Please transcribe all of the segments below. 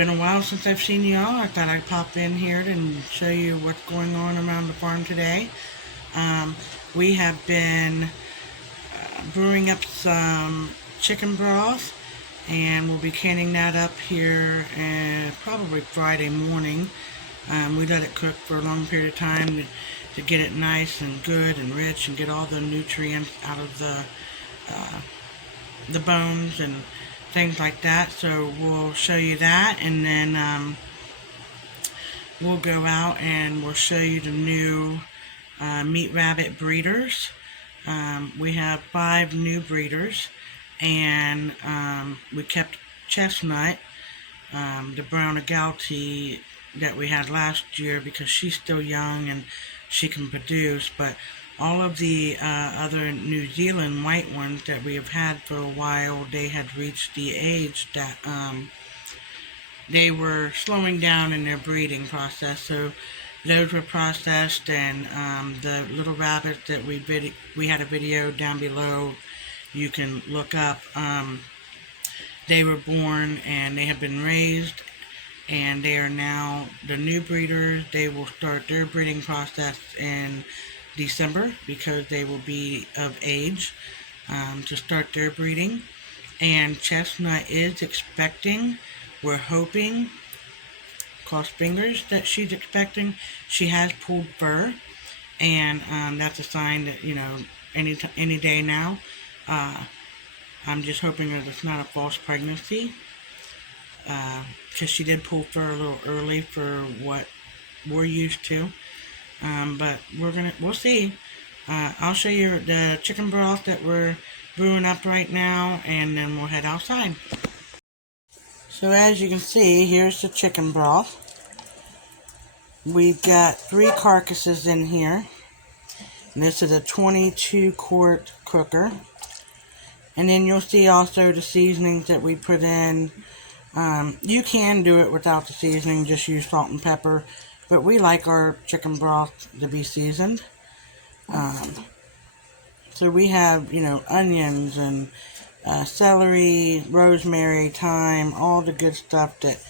Been a while since I've seen y'all. I thought I'd pop in here and show you what's going on around the farm today. Um, we have been brewing up some chicken broth, and we'll be canning that up here probably Friday morning. We let it cook for a long period of time to get it nice and good and rich and get all the nutrients out of the bones and things like that. So we'll show you that, and then we'll go out and we'll show you the new meat rabbit breeders. We have 5 new breeders, and we kept Chestnut, the brown agouti that we had last year, because she's still young and she can produce, but all of the other New Zealand white ones that we have had for a while, they had reached the age that they were slowing down in their breeding process. So those were processed, and the little rabbits that we had a video down below you can look up. They were born and they have been raised, and they are now the new breeders. They will start their breeding process in December because they will be of age to start their breeding. And Chestnut is expecting, we're hoping, cross fingers, that she's expecting. She has pulled fur, and that's a sign that, any day now. I'm just hoping that it's not a false pregnancy, because she did pull fur a little early for what we're used to. But we'll see. I'll show you the chicken broth that we're brewing up right now, and then we'll head outside. So as you can see, here's the chicken broth. We've got 3 carcasses in here. And this is a 22-quart cooker. And then you'll see also the seasonings that we put in. You can do it without the seasoning, just use salt and pepper. But we like our chicken broth to be seasoned. So we have, onions and celery, rosemary, thyme, all the good stuff that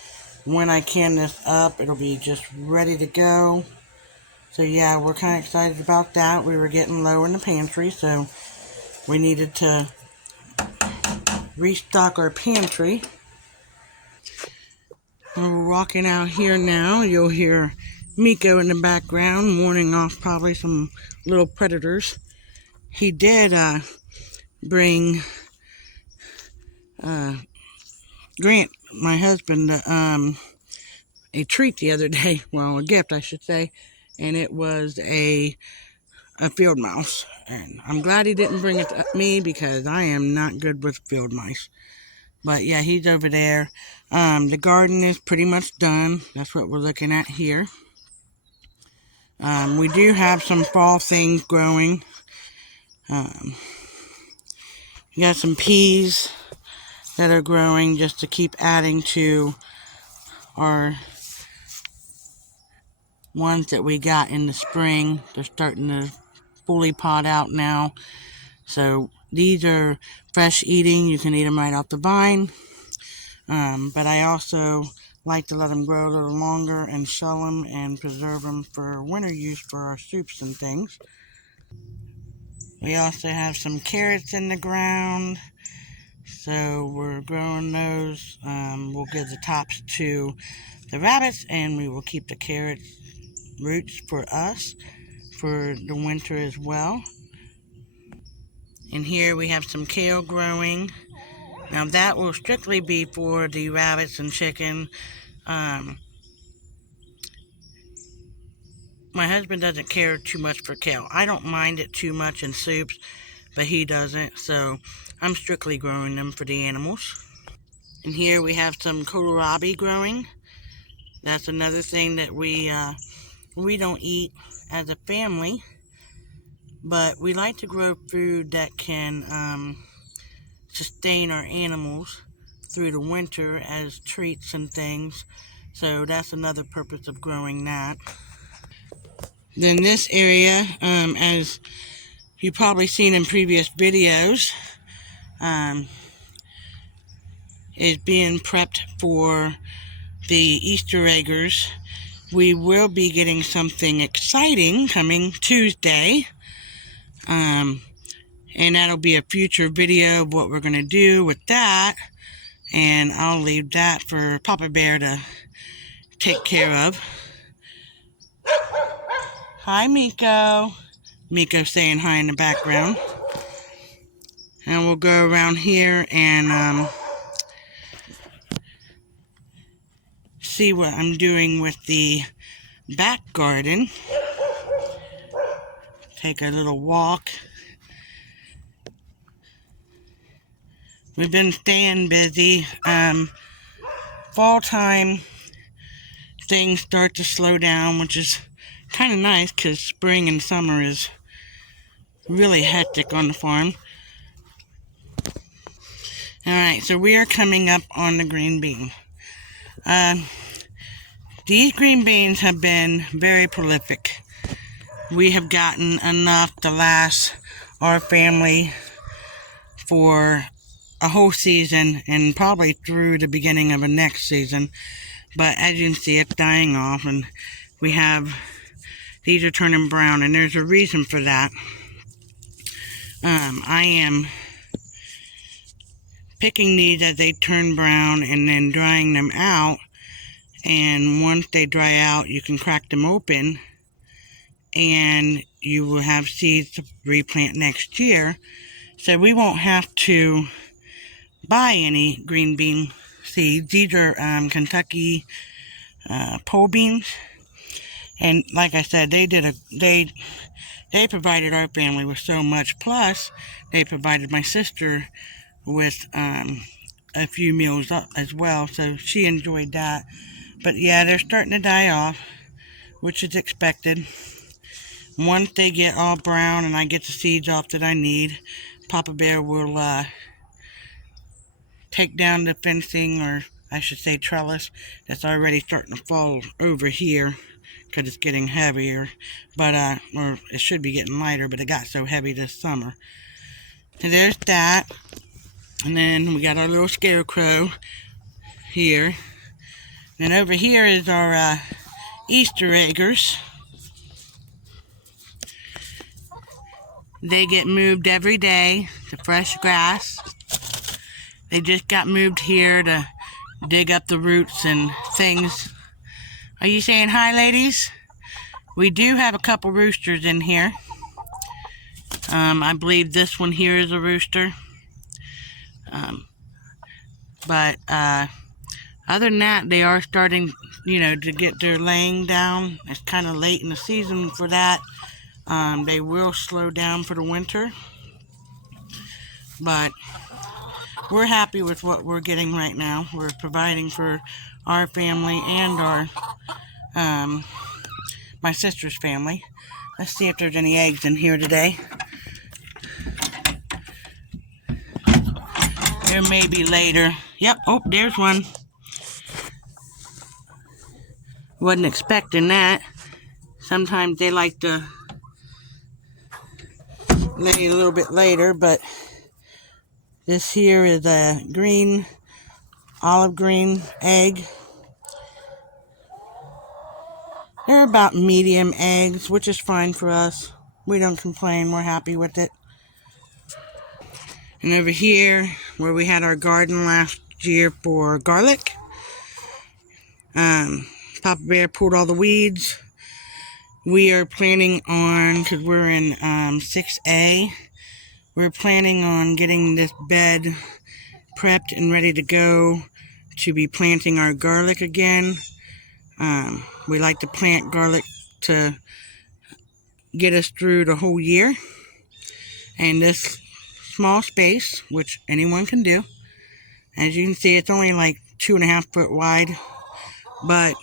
when I can this up, it'll be just ready to go. So yeah, we're kind of excited about that. We were getting low in the pantry, so we needed to restock our pantry. We're walking out here now. You'll hear Miko in the background warning off probably some little predators. He did bring Grant, my husband, a treat the other day. Well, a gift, I should say. And it was a field mouse. And I'm glad he didn't bring it to me, because I am not good with field mice. But yeah, he's over there. The garden is pretty much done. That's what we're looking at here. We do have some fall things growing. We got some peas that are growing just to keep adding to our ones that we got in the spring. They're starting to fully pod out now. So these are fresh eating. You can eat them right off the vine. But I also like to let them grow a little longer and shell them and preserve them for winter use for our soups and things. We also have some carrots in the ground, so we're growing those. We'll give the tops to the rabbits, and we will keep the carrot roots for us for the winter as well. And here we have some kale growing. Now that will strictly be for the rabbits and chicken. My husband doesn't care too much for kale. I don't mind it too much in soups, but he doesn't, so I'm strictly growing them for the animals. And here we have some kohlrabi growing. That's another thing that we don't eat as a family, but we like to grow food that can sustain our animals through the winter as treats and things. So that's another purpose of growing that. Then this area, as you've probably seen in previous videos, is being prepped for the Easter eggers, we will be getting something exciting coming Tuesday. And that'll be a future video of what we're going to do with that. And I'll leave that for Papa Bear to take care of. Hi, Miko. Miko saying hi in the background. And we'll go around here and see what I'm doing with the back garden. Take a little walk. We've been staying busy. Fall time, things start to slow down, which is kind of nice because spring and summer is really hectic on the farm. Alright, so we are coming up on the green bean. These green beans have been very prolific. We have gotten enough to last our family for a whole season and probably through the beginning of the next season. But as you can see, it's dying off, and we have, these are turning brown, and there's a reason for that. I am picking these as they turn brown and then drying them out, and once they dry out, you can crack them open and you will have seeds to replant next year. So we won't have to buy any green bean seeds. These are Kentucky pole beans, and like I said, they provided our family with so much. Plus, they provided my sister with a few meals up as well, so she enjoyed that. But yeah, they're starting to die off, which is expected. Once they get all brown and I get the seeds off that I need, Papa Bear will take down the fencing, or I should say trellis, that's already starting to fall over here because it's getting heavier. But or it should be getting lighter, but it got so heavy this summer. So there's that. And then we got our little scarecrow here. And over here is our Easter eggers. They get moved every day to fresh grass. They just got moved here to dig up the roots and things. Are you saying hi, ladies? We do have a couple roosters in here. I believe this one here is a rooster. But other than that, they are starting, to get their laying down. It's kind of late in the season for that. They will slow down for the winter. But we're happy with what we're getting right now. We're providing for our family and our my sister's family. Let's see if there's any eggs in here today. There may be later. Yep, oh, there's one. Wasn't expecting that. Sometimes they like to lay a little bit later, but this here is a green, olive green egg. They're about medium eggs, which is fine for us. We don't complain. We're happy with it. And over here, where we had our garden last year for garlic, Papa Bear pulled all the weeds. We are planning on, because we're in 6A, we're planning on getting this bed prepped and ready to go to be planting our garlic again. We like to plant garlic to get us through the whole year. And this small space, which anyone can do, as you can see, it's only like 2.5 foot wide, but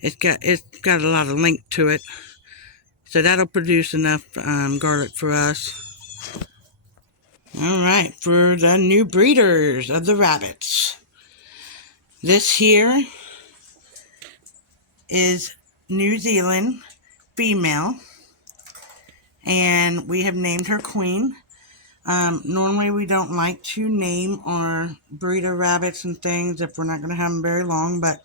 it's got a lot of length to it. So that'll produce enough garlic for us. Alright, for the new breeders of the rabbits. This here is New Zealand female, and we have named her Queen. Normally we don't like to name our breeder rabbits and things if we're not going to have them very long, but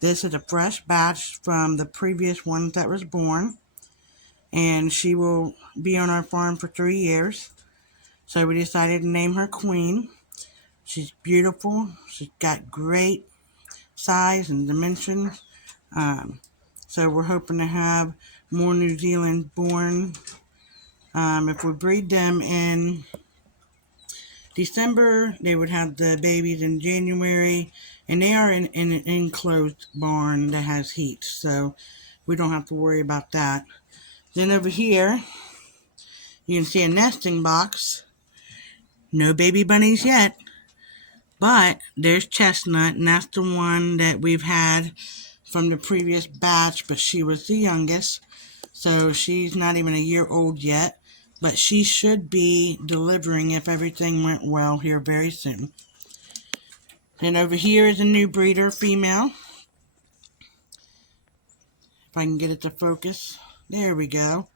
This is a fresh batch from the previous one that was born, and she will be on our farm for 3 years. So we decided to name her Queen. She's beautiful. She's got great size and dimensions. So we're hoping to have more New Zealand born. If we breed them in December, they would have the babies in January, and they are in an enclosed barn that has heat, so we don't have to worry about that. Then over here, you can see a nesting box. No baby bunnies yet, but there's Chestnut, and that's the one that we've had from the previous batch, but she was the youngest, so she's not even a year old yet, but she should be delivering if everything went well here very soon. And over here is a new breeder, female. If I can get it to focus. There we go.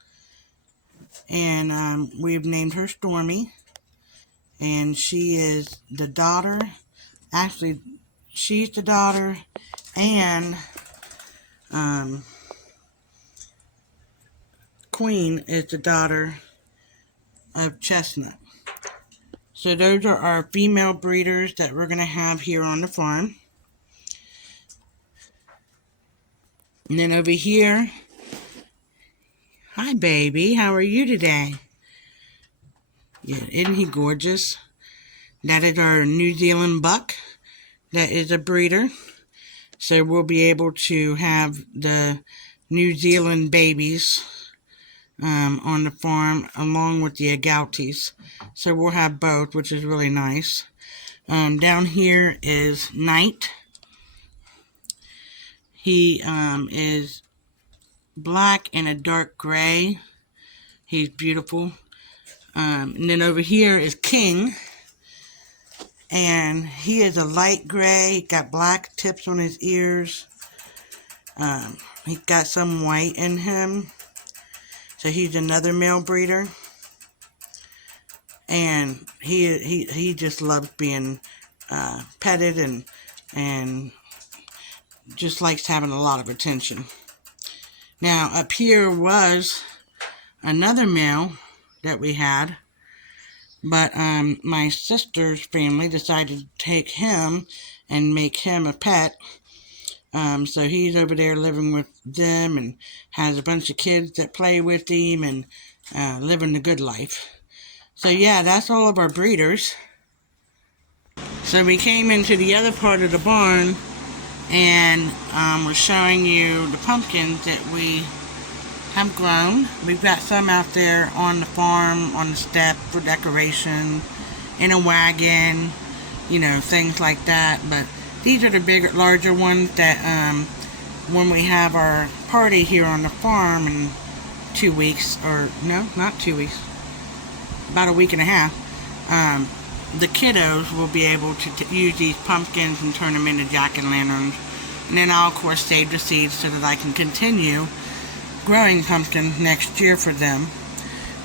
And we've named her Stormy. And she is the daughter. Actually, she's the daughter. And Queen is the daughter of Chestnut. So those are our female breeders that we're going to have here on the farm. And then over here, hi baby, how are you today? Yeah, isn't he gorgeous? That is our New Zealand buck. That is a breeder. So we'll be able to have the New Zealand babies on the farm along with the agoutis. So we'll have both, which is really nice. Down here is Knight. He is black and a dark gray. He's beautiful. And then over here is King. And he is a light gray, got black tips on his ears. He's got some white in him. So he's another male breeder. And he just loves being petted and just likes having a lot of attention. Now up here was another male that we had. But my sister's family decided to take him and make him a pet. So he's over there living with them and has a bunch of kids that play with him and living the good life. So yeah, that's all of our breeders. So we came into the other part of the barn and we're showing you the pumpkins that we have grown. We've got some out there on the farm, on the step for decoration, in a wagon, you know, things like that. But these are the bigger, larger ones that when we have our party here on the farm in 2 weeks, or no, not 2 weeks, about a week and a half, the kiddos will be able to use these pumpkins and turn them into jack-o'-lanterns. And then I'll, of course, save the seeds so that I can continue growing pumpkins next year for them.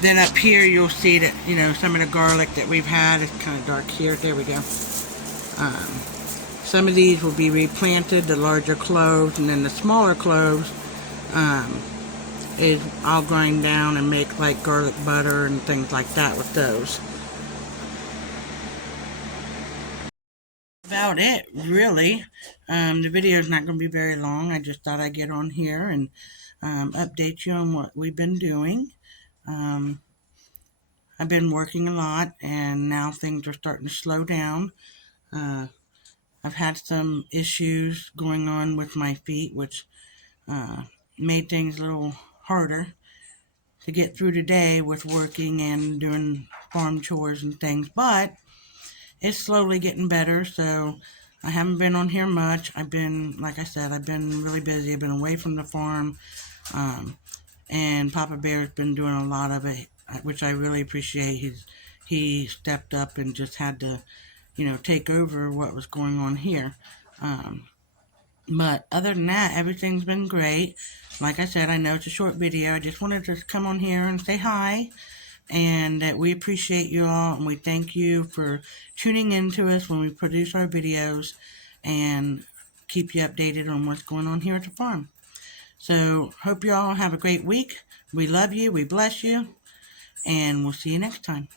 Then up here you'll see that, you know, some of the garlic that we've had. It's kind of dark here. There we go. Some of these will be replanted, the larger cloves, and then the smaller cloves is I'll grind down and make like garlic butter and things like that with those. About it, really. The video is not going to be very long. I just thought I'd get on here and update you on what we've been doing. I've been working a lot, and now things are starting to slow down. I've had some issues going on with my feet, which made things a little harder to get through the day with working and doing farm chores and things, but it's slowly getting better. So I haven't been on here much. I've been, like I said, I've been really busy. I've been away from the farm, and Papa Bear's been doing a lot of it, which I really appreciate. He stepped up and just had to, you know, take over what was going on here. But other than that, everything's been great. Like I said, I know it's a short video. I just wanted to come on here and say hi, and that we appreciate you all, and we thank you for tuning in to us when we produce our videos. And keep you updated on what's going on here at the farm. So hope you all have a great week. We love you. We bless you. And we'll see you next time.